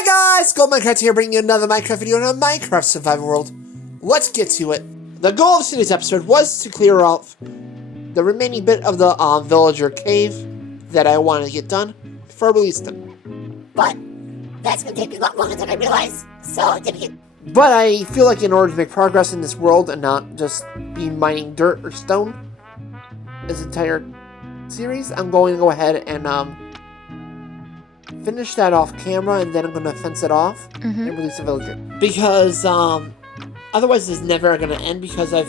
Hi guys, Gold Minecraft here, bringing you another Minecraft video in a Minecraft survival world. Let's get to it. The goal of today's episode was to clear off the remaining bit of the villager cave that I wanted to get done before I released them. But that's going to take me a lot longer than I realized, so I didn't get... But I feel like in order to make progress in this world and not just be mining dirt or stone this entire series, I'm going to go ahead and finish that off camera, and then I'm going to fence it off and release the villager. Because otherwise it's never going to end, because I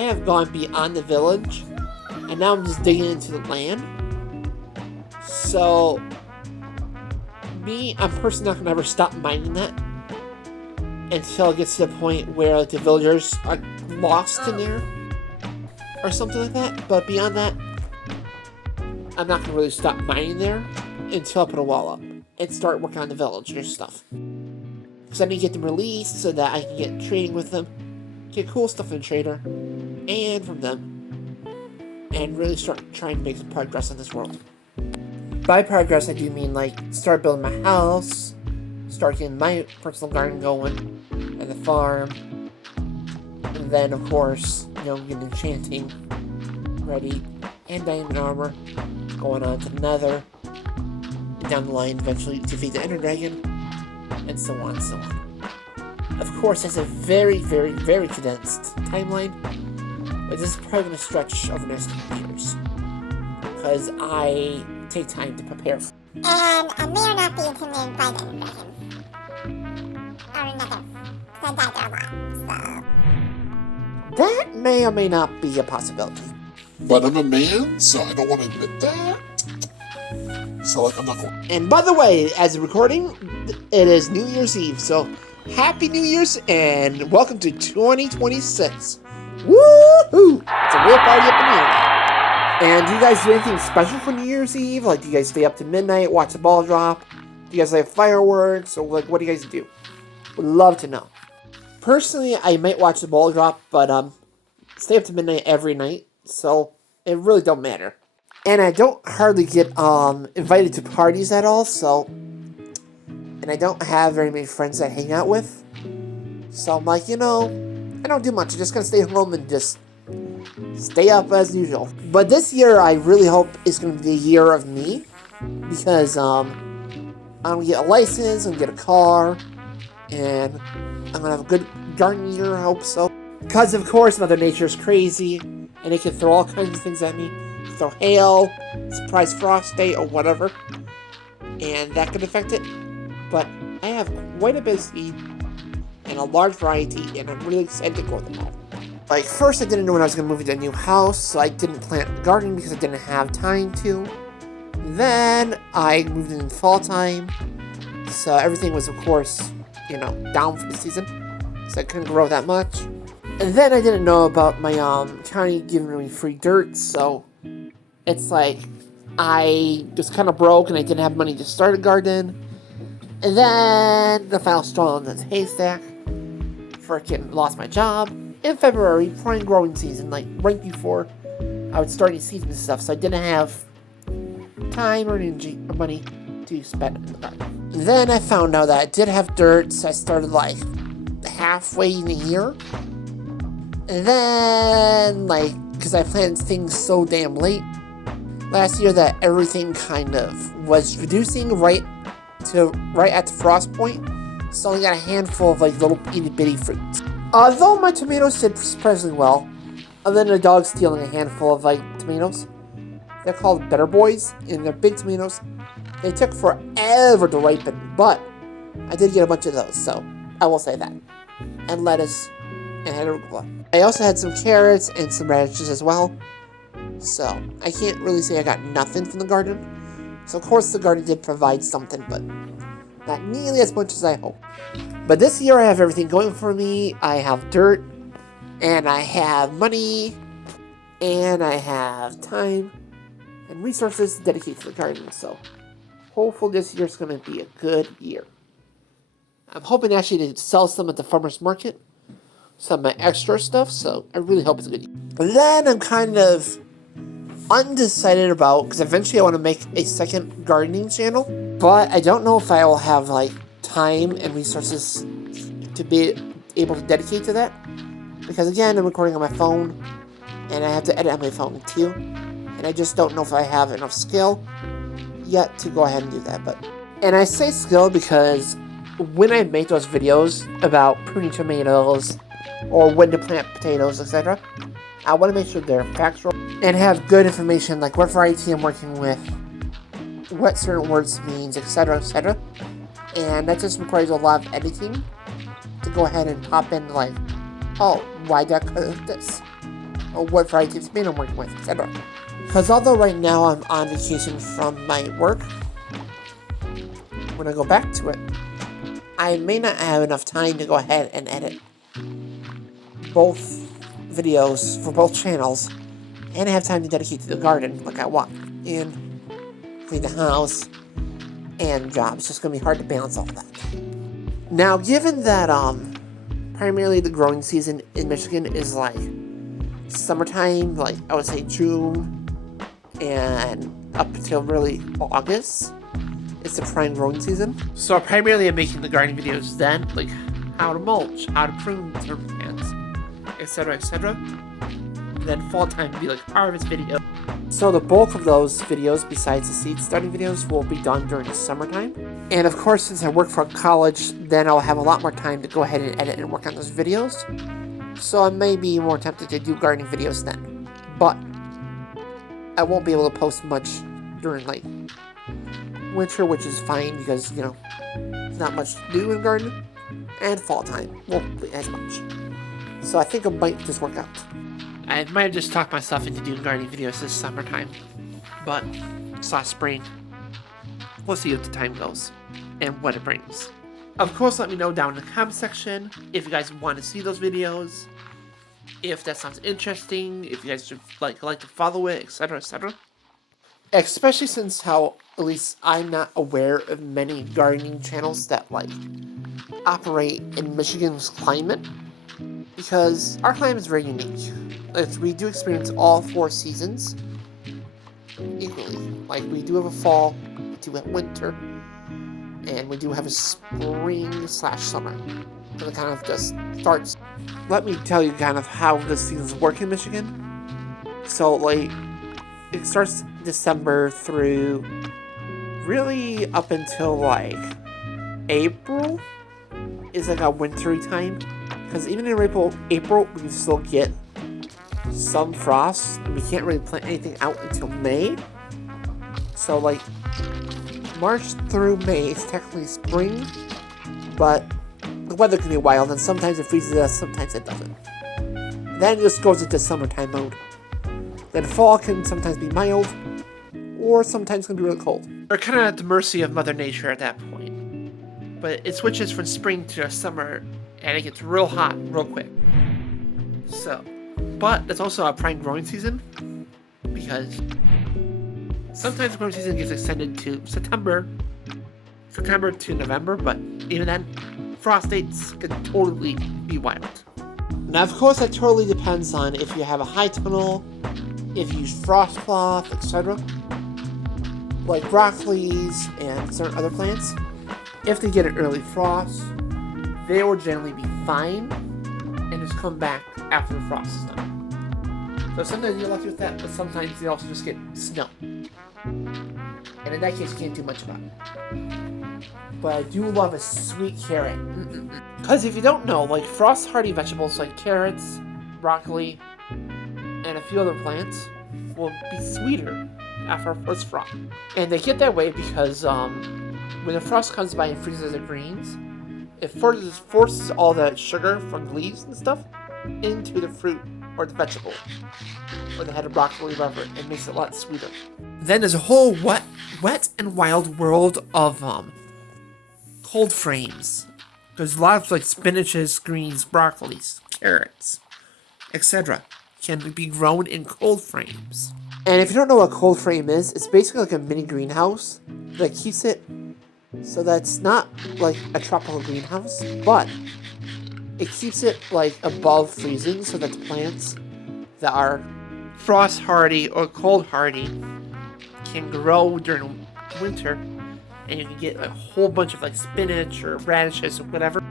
have gone beyond the village and now I'm just digging into the land. So I'm personally not going to ever stop mining that until it gets to the point where like, the villagers are lost in there or something like that. But beyond that, I'm not going to really stop mining there until I put a wall up and start working on the villager stuff. Because I need to get them released so that I can get trading with them, get cool stuff in Trader, and from them, and really start trying to make some progress in this world. By progress, I do mean like start building my house, start getting my personal garden going, and the farm, and then of course, get enchanting ready, and diamond armor, going on to the nether, and down the line eventually defeat the ender dragon, and so on and so on. Of course, that's a very, very, very condensed timeline, but this is probably going to stretch over the next couple years, because I take time to prepare. And I may or not be intimidated by the ender dragon. Or nothing. So I died there a lot, so... That may or may not be a possibility. But I'm a man, so I don't want to admit that. So, I'm not going. And by the way, as a recording, it is New Year's Eve, so Happy New Year's and welcome to 2026. Woohoo! It's a real party up in here. And do you guys do anything special for New Year's Eve? Like, do you guys stay up to midnight, watch the ball drop? Do you guys have fireworks? Or, what do you guys do? Would love to know. Personally, I might watch the ball drop, but, stay up to midnight every night, so it really don't matter. And I don't hardly get invited to parties at all, so... And I don't have very many friends that I hang out with. So I'm like, I don't do much. I'm just gonna stay home and just stay up as usual. But this year, I really hope it's gonna be the year of me. Because I'm gonna get a license, I'm gonna get a car, and I'm gonna have a good garden year, I hope so. Because, of course, Mother Nature is crazy, and it can throw all kinds of things at me. Throw hail, surprise frost day, or whatever, and that could affect it. But I have quite a bit of seed and a large variety, and I'm really excited to grow them all. Like, first I didn't know when I was going to move into a new house, so I didn't plant the garden because I didn't have time to. Then I moved in fall time, so everything was, of course, down for the season, so I couldn't grow that much. And then I didn't know about my county giving me free dirt, so it's like I was kind of broke and I didn't have money to start a garden. And then the final straw on the haystack, freaking lost my job in February, prime growing season, like right before I would start any season and stuff, so I didn't have time or energy or money to spend in the garden. And then I found out that I did have dirt, so I started like halfway in the year. And then, because I planted things so damn late last year that everything kind of was reducing right at the frost point, so I only got a handful of little itty bitty fruits. Although my tomatoes did surprisingly well, other than a dog stealing a handful of tomatoes. They're called Better Boys, and they're big tomatoes. They took forever to ripen, but I did get a bunch of those, so I will say that. And lettuce and arugula. I also had some carrots and some radishes as well. So, I can't really say I got nothing from the garden. So, of course, the garden did provide something, but not nearly as much as I hoped. But this year, I have everything going for me. I have dirt, and I have money, and I have time and resources to dedicate to the garden. So, hopefully this year's going to be a good year. I'm hoping actually to sell some at the farmer's market, some of my extra stuff, so I really hope it's a good year. And then I'm kind of undecided about, because eventually I want to make a second gardening channel, but I don't know if I will have like time and resources to be able to dedicate to that, because again, I'm recording on my phone and I have to edit on my phone too, and I just don't know if I have enough skill yet to go ahead and do that. And I say skill because when I make those videos about pruning tomatoes or when to plant potatoes, etc., I want to make sure they're factual and have good information like what variety I'm working with, what certain words means, etc., etc. And that just requires a lot of editing to go ahead and pop in like, oh, why did I cut this? Or what variety of tomato I'm working with, etc. Because although right now I'm on vacation from my work, when I go back to it, I may not have enough time to go ahead and edit both videos for both channels and have time to dedicate to the garden like I want and clean the house and jobs. It's just gonna be hard to balance all that. Now, given that primarily the growing season in Michigan is like summertime, like I would say June and up until really August, it's the prime growing season. So primarily I'm making the gardening videos then, like how to mulch, how to prune certain plants, etc., etc. Then fall time will be like harvest video. So the bulk of those videos, besides the seed starting videos, will be done during the summertime. And of course, since I work for college, then I'll have a lot more time to go ahead and edit and work on those videos. So I may be more tempted to do gardening videos then. But I won't be able to post much during like winter, which is fine because, you know, there's not much to do in gardening. And fall time won't be as much. So I think it might just work out. I might have just talked myself into doing gardening videos this summertime, but it's last spring. We'll see if the time goes and what it brings. Of course, let me know down in the comment section if you guys want to see those videos, if that sounds interesting, if you guys should like to follow it, etc., etc. Especially since how at least I'm not aware of many gardening channels that like operate in Michigan's climate, because our climate is very unique. We do experience all 4 seasons equally. Like, we do have a fall, we do have winter, and we do have a spring/summer. So it kind of just starts. Let me tell you kind of how the seasons work in Michigan. So, like, it starts December through really up until, like, April is like a wintry time. Because even in April, we can still get some frost. We can't really plant anything out until May. So, like, March through May is technically spring, but the weather can be wild, and sometimes it freezes us, sometimes it doesn't. Then it just goes into summertime mode. Then fall can sometimes be mild, or sometimes can be really cold. We're kind of at the mercy of Mother Nature at that point. But it switches from spring to summer, and it gets real hot real quick. So, but that's also a prime growing season, because sometimes the growing season gets extended to September to November, but even then, frost dates can totally be wild. Now, of course, that totally depends on if you have a high tunnel, if you use frost cloth, etc. Like broccolis and certain other plants. If they get an early frost, they will generally be fine and just come back after the frost is done. So sometimes you're lucky with that, but sometimes they also just get snow. And in that case, you can't do much about it. But I do love a sweet carrot. Because if you don't know, like frost-hardy vegetables like carrots, broccoli, and a few other plants will be sweeter after a first frost. And they get that way because when the frost comes by and freezes the greens, it forces all the sugar from the leaves and stuff into the fruit or the vegetable or the head of broccoli, whatever. It makes it a lot sweeter. Then there's a whole wet and wild world of cold frames. There's lots of like spinaches, greens, broccolis, carrots, etc. can be grown in cold frames. And if you don't know what a cold frame is, it's basically like a mini greenhouse that keeps it so that's not like a tropical greenhouse, but it keeps it like above freezing so that the plants that are frost hardy or cold hardy can grow during winter, and you can get a whole bunch of like spinach or radishes or whatever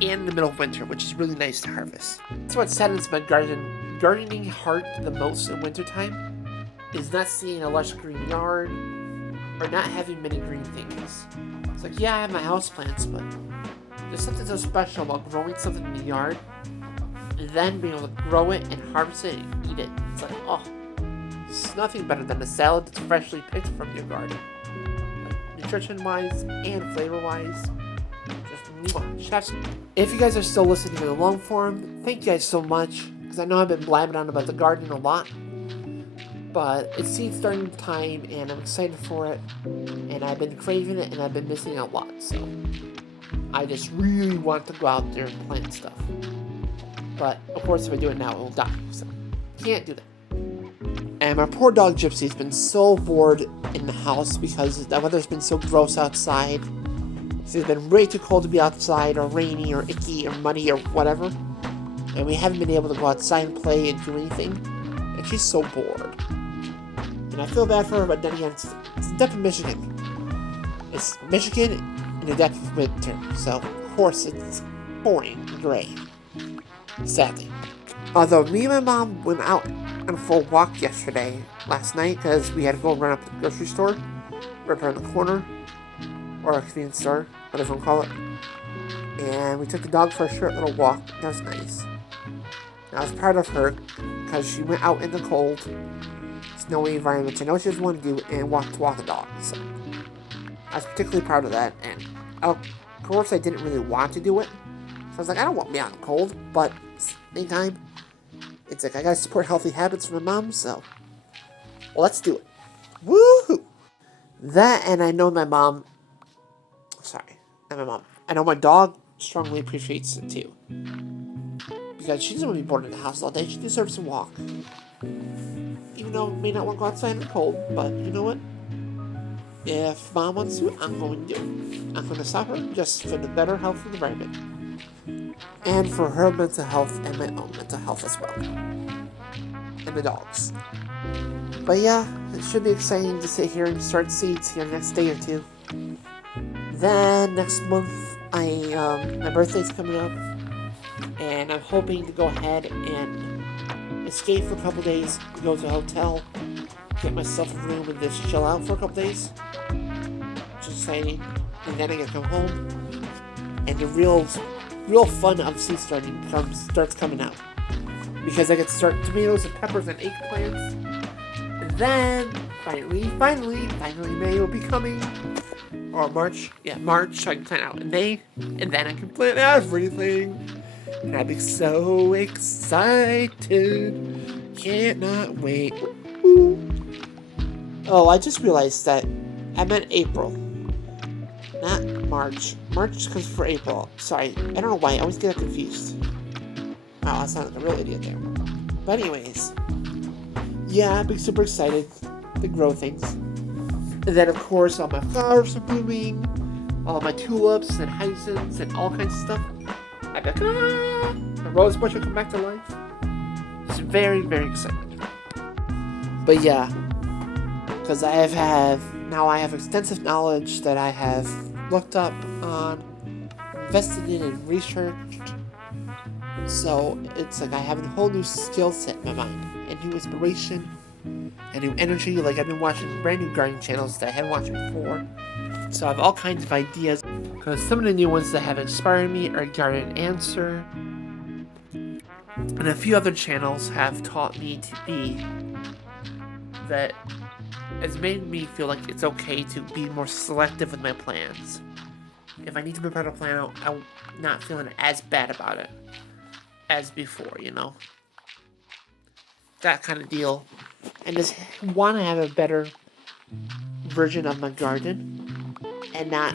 in the middle of winter, which is really nice to harvest. That's what saddens my gardening heart the most in wintertime, is not seeing a lush green yard or not having many green things. It's like, yeah, I have my houseplants, but there's something so special about growing something in the yard and then being able to grow it and harvest it and eat it. It's like, oh, it's nothing better than a salad that's freshly picked from your garden. Like, nutrition-wise and flavor-wise, just mwah, chef's. If you guys are still listening to the long form, thank you guys so much, because I know I've been blabbing on about the garden a lot, but it's seed starting time and I'm excited for it, and I've been craving it and I've been missing out a lot, so I just really want to go out there and plant stuff. But of course if I do it now it will die, so can't do that. And my poor dog Gypsy's been so bored in the house because the weather's been so gross outside. It's been way too cold to be outside, or rainy, or icky, or muddy, or whatever. And we haven't been able to go outside and play and do anything. And she's so bored. And I feel bad for her, but then again, it's the depth of Michigan. It's Michigan in the depth of winter. So, of course, it's boring and gray. Sadly. Although me and my mom went out on a full walk last night, because we had to go run up to the grocery store, right around the corner, or a convenience store, whatever you want to call it. And we took the dog for a short little walk. That was nice. And I was proud of her, because she went out in the cold, snowy environment. I know she doesn't want to do and walk the dog. So I was particularly proud of that. And of course, I didn't really want to do it. So I was like, I don't want to be out in the cold, but at the same time, it's like I gotta support healthy habits for my mom. So, well, let's do it. Woohoo! That, and I know my mom. Sorry, not my mom. I know my dog strongly appreciates it too. Because she doesn't want to be bored in the house all day. She deserves a walk. Even though I may not want to go outside in the cold, but you know what? If mom wants to, I'm going to do it. I'm going to stop her just for the better health of the environment. And for her mental health and my own mental health as well. And the dog's. But yeah, it should be exciting to sit here and start seeds here next day or two. Then next month, my birthday's coming up, and I'm hoping to go ahead and escape for a couple days, go to a hotel, get myself a room, and just chill out for a couple days, which is exciting. And then I get to come home, and the real fun of seed starting starts coming out, because I get to start tomatoes and peppers and eggplants, and then finally May will be coming. Or March, I can plant out in May, and then I can plant everything, and I'd be so excited, cannot wait. Woo. Oh, I just realized that I meant April, not March. March comes for April. Sorry, I don't know why, I always get confused. Wow, I sound like a real idiot there. But anyways, yeah, I'd be super excited to grow things. And then, of course, all my flowers are blooming, all my tulips and hyacinths and all kinds of stuff. I'd be like, the rose bush will come back to life. It's very, very exciting. But yeah, because I have extensive knowledge that I have looked up on, invested in, and researched. So it's like I have a whole new skill set in my mind, and new inspiration, and new energy. Like, I've been watching brand new gardening channels that I haven't watched before, so I have all kinds of ideas. Because some of the new ones that have inspired me are Garden Answer, and a few other channels have taught me to be, that has made me feel like it's okay to be more selective with my plans. If I need to prepare a plan out, I'm not feeling as bad about it as before, you know? That kind of deal. And just want to have a better version of my garden, and not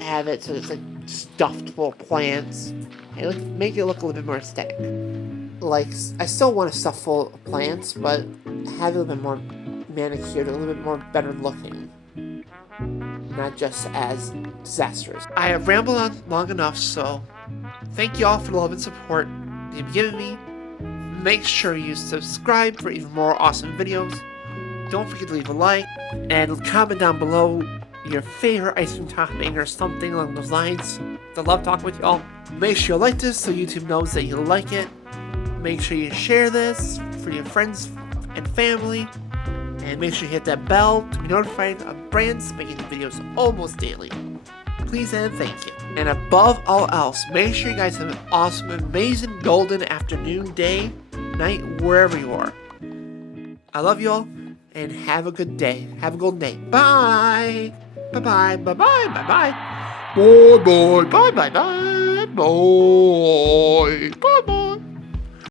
have it so it's like stuffed full of plants, and make it look a little bit more aesthetic. Like, I still want to stuff full of plants, but have it a little bit more manicured, a little bit more better looking, not just as disastrous. I have rambled on long enough, so thank you all for the love and support you've given me. make sure you subscribe for even more awesome videos. Don't forget to leave a like and comment down below your favorite ice cream topping or something along those lines. I love talking with y'all. Make sure you like this so YouTube knows that you like it. Make sure you share this for your friends and family. And make sure you hit that bell to be notified of brands making videos almost daily. Please and thank you. And above all else, make sure you guys have an awesome, amazing, golden afternoon, day, night, wherever you are. I love you all, and have a good day. Have a golden day. Bye. Bye-bye. Bye-bye. Bye-bye. Bye-bye. Bye-bye. Bye-bye. Bye-bye.